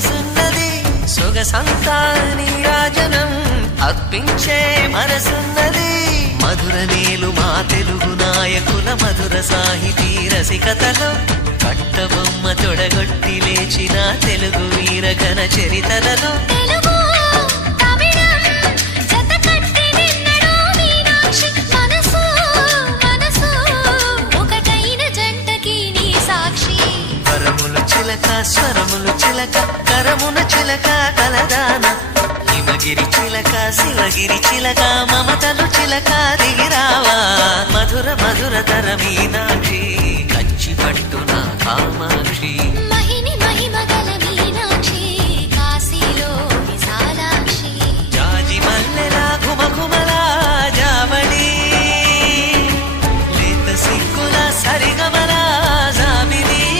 సొగసున్నది సొగసంతా నీరాజనం అర్పించే మనసున్నది మధుర నేలు మా తెలుగు నాయకుల మధుర సాహితీ రసికతలో కట్టబొమ్మ తొడగొట్టి లేచిన తెలుగు వీర ఘన చరితలలో స్వరములు చిలక కరమున చిలక కలదాన హిమగిరి చిలక శివగిరి చిలక మమతలు చిలక దిగిరావా మధుర మధుర తర మీనాక్షి కంచి పట్టు